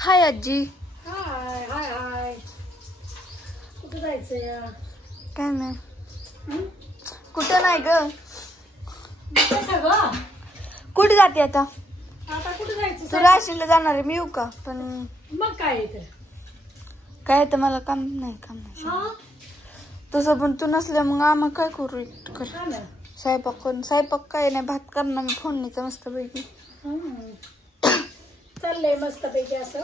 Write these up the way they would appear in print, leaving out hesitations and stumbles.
हाय आजी. हाय हाय हाय. कुठं जायचंय? काय नाही. कुठं नाही ग. कसं ग? कुठे जाते आता? आता कुठं जायचं? तू राशीला जाणार आहे, मी येऊ का? पण मग काय येतं? काय तर मला काम नाही. तसं पण तू नसल्या मग आम्हाला काय करू? स्वयंपाक काय नाही, भात करणार मी फोडणीचा मस्त पैकी. चाललंय मस्त पैकी असं.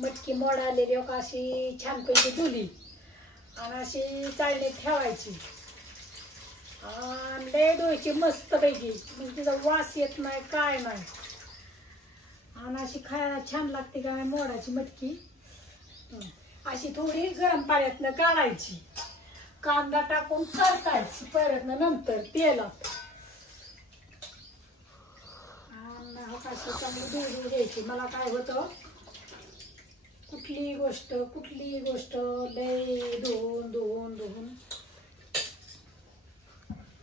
मटकी मोड आलेली हो का, अशी छानपैकी धुली आणि अशी चाळणीत ठेवायची आणि लय धुवायची मस्त पैकी, म्हणजे तिचा वास येत नाही काय नाही. आणि अशी खायला छान लागते का मोडाची मटकी. अशी थोडी गरम पाण्यातनं काढायची, कांदा टाकून परतायची परतनं नंतर तेलात. आणि अशी चांगली धुवून घ्यायची. मला काय होतं, कुठली गोष्ट लय धुवून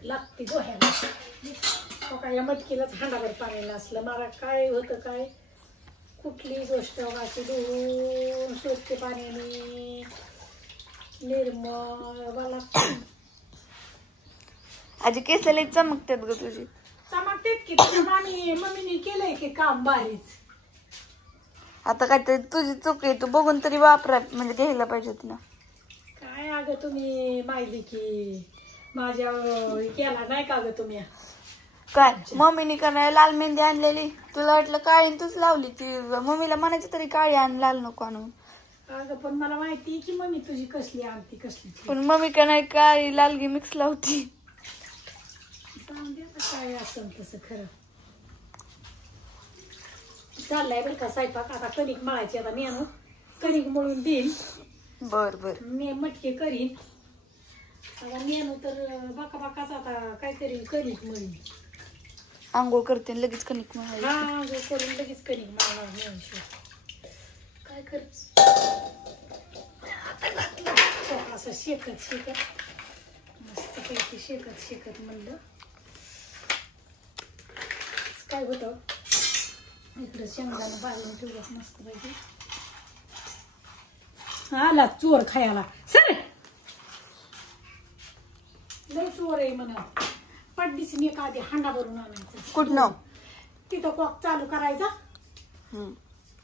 लागते गोह्याला. काय मटकीलाच हांडाभर पाणी नसलं. मला काय होतं, काय कुठली गोष्ट अशी धुवून स्वच्छ पाण्याने निर्मळ लागते. आजी केस लई चमकतात ग तुझी. चमकतेत की, मम्मीने केलंय की काम भारीच. आता काहीतरी तुझी चूक आहे, तू बघून तरी वापरा, म्हणजे घ्यायला पाहिजे ना. काय अगं तुम्ही माहिती की माझ्या केला नाही का ग तुम्ही? काय मम्मीने का नाही लाल मेहंदी आणलेली? तुला वाटलं काळी तूच लावली ती. मम्मीला म्हणायची तरी काळी आण, लाल नको आणून. अगं पण मला माहिती की मम्मी तुझी कसली आणती कसली. पण मम्मी का नाही काळी लालगी मिक्स लावती. काय असं तसं खरं चाललंय बरं का स्वयंपाक. आता कणिक मळायची. आता नेणू कणिक मळून देईन. बर मी मटके करीन. आता नेणू तर बाकाच आता काहीतरी कणिक मळीन. आंघोळ करते लगेच कणिक मळायची. आंघोळ करून लगेच कणिक मळणार नेऊन काय कर. असं शेकत मस्त पैकी शेकत म्हणलं. काय होतं, इकडं शेंगदाणा भाजून ठेवलं मस्त पैकी. आला चोर खायला. सर लय चोर आहे म्हणा. पड्डीच मी एखादी हांडा भरून आणायचं. कुठनं? तिथं कॉक चालू करायचा.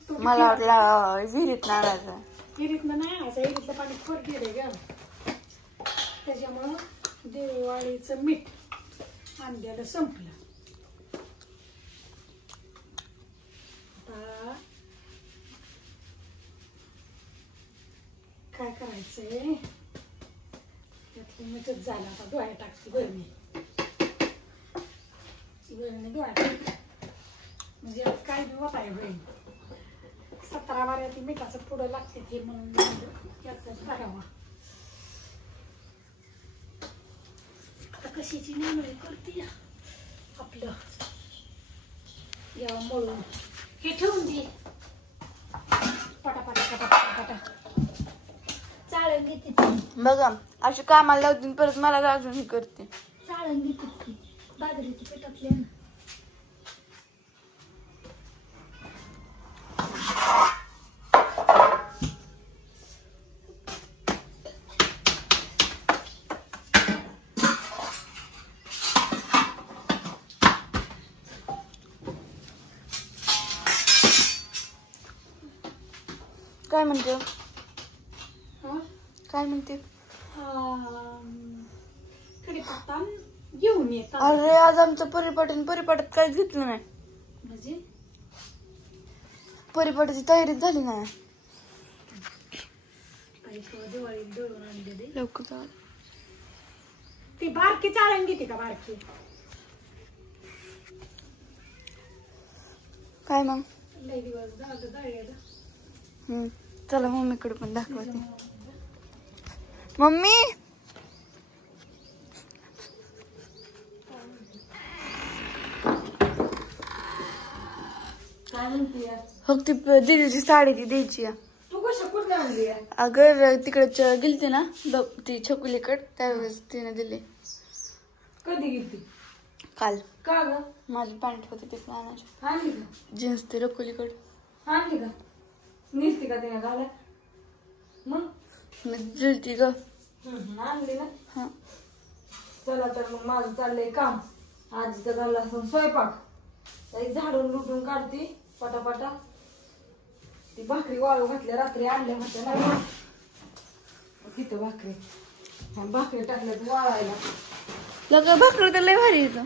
मला वाटलं विहिरीत आणायचं. विहिरीतनं नाही आणायचं, विहिरीतलं पाणी खोट गेले ग. त्याच्यामुळं दिवाळीचं मीठ आणलेलं संपलं. आता काय करायचंय, त्यातलं मीठच झालं. आता डोळ्या टाकते बरणी डोळ्या टाकते, म्हणजे काय बी वाटाय होईल. 17 बाऱ्या ती मिठाचं पुढं लागते ते म्हणून यातच करावा. आता कशाची निवड करते आपलं या मळून हे ठेवून दे. पटापटा चाळण घेते. बघा अशी कामाला लावते परत मला अजून हे करते. चाळण घेते बाजरीच्या पिठातले ना. काय म्हणते? काय म्हणते? कढीपत्ता घेऊन येतात. अरे आज आमचं परिपाठात काहीच घेतलं नाही. म्हणजे परिपाठाची तयारी झाली नाही. दिवाळीत दळून आणलेली लवकर जा. ती बारकी चाळण घेते का? बारकी काय मग? लय दिवस झालं दळ्याला. चला मम्मीकडे पण दाखवते. मम्मी काय म्हणते? हो ती दीदीची साडी ती द्यायची. तू कशा कुठे आणली? अगर तिकडे गेलते ना ती छकुलीकड, त्यावेळेस तिने दिली. कधी गेलती? काल. का ग? माझी पॅन्ट होती तिकडे आणायची. आणली का? जीन्स ते रकुलीकड. आणली का निघते का तिने घाला मग जुळती ग. आणली ना. हा चला तर मग माझं चाललंय काम. आजीचं झालं असं स्वयंपाक. ताई झाडून लुटून काढती पटापटा. ती भाकरी वाळू घातल्या रात्री आणल्या होत्या ना तिथं भाकरी. भाकरी टाकल्यात वाळायला. लग भाकरी तर लय भारी येतं.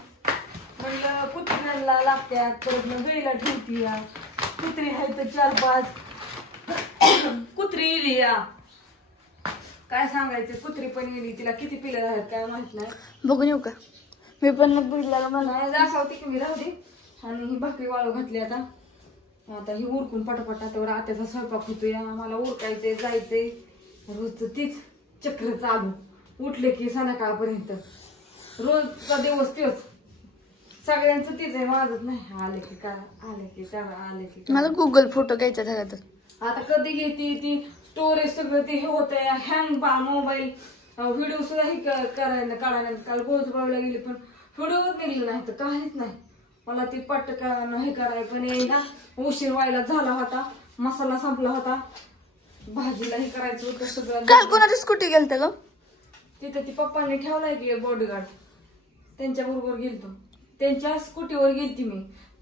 म्हणलं कुत्र्यांना लागत्यात परत मग वेळेला ठेवती या. कुत्री आहे तर 4-5 कुत्री इली या. काय सांगायचं कुत्री पण इली. तिला किती पिलं झाल्यात काय माहित नाही. बघून येऊ का मी पण मग बघितलं मला. नाही दाखवते की मी राहू दे. आणि ही भाकरी वाळू घातली आता. आता ही उरकून पटापटा तेवढा आत्याचा स्वयंपाक होतोय. मला उरकायचंय जायचंय. रोजच तीच चक्र चालू. उठले की संध्याकाळपर्यंत रोजचा दिवस तोच. सगळ्यांचं तीच आहे माझंच नाही. आले की करा आले की करा आले की मला गुगल फोटो घ्यायचा झाला तर आता कधी घेते ती स्टोरेज सगळं ते हे होतंय हँग बा मोबाईल. व्हिडिओ सुद्धा हे करायला काढायला काल गोजबावला गेली पण व्हिडिओच निघलं नाही तर काहीच नाही. मला ती पटकन हे करायला पण येईना. उशीर व्हायला झाला होता. मसाला संपला होता. भाजीला हे करायचं होतं सगळं. काल कोणाची स्कूटी गेलत ग. तिथं ती पप्पांनी ठेवलाय की बॉडीगार्ड त्यांच्या बरोबर गेलतो. त्यांच्या स्कूटीवर गेलती मी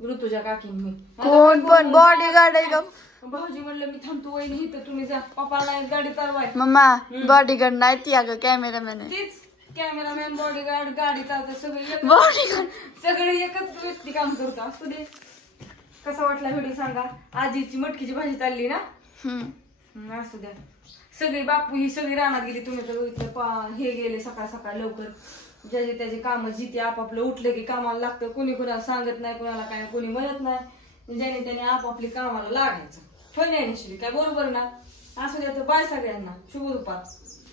ऋतुजा काकींनी. कोण पण बॉडीगार्ड आहे का. भाऊजी म्हणलं मी थांबतो वहिनी इथं तुम्ही जा. पप्पाला गाडी चालवाय. मम्मा बॉडीगार्ड नाही ती अगं कॅमेरामॅन आहे. तीच कॅमेरामॅन बॉडीगार्ड गाडी चालतं सगळे बॉडीगार्ड सगळे एकच व्यक्ती काम करतो. असू दे. कसा वाटला व्हिडिओ सांगा. आजीची मटकीची भाजी चालली ना. असू द्या. सगळी बापू ही सगळी रानात गेली. तुम्ही तर हे गेले सकाळ सकाळ लवकर. ज्याचे त्याचे काम जिथे आपापलं उठलं की कामाला लागतं. कोणी कोणाला सांगत नाही कोणाला काय कोणी म्हणत नाही. ज्याने त्याने आपापली कामाला लागायचं. ठेवण्याने काय बरोबर ना. असू द्या तर बाय सगळ्यांना. शुभ दुपार.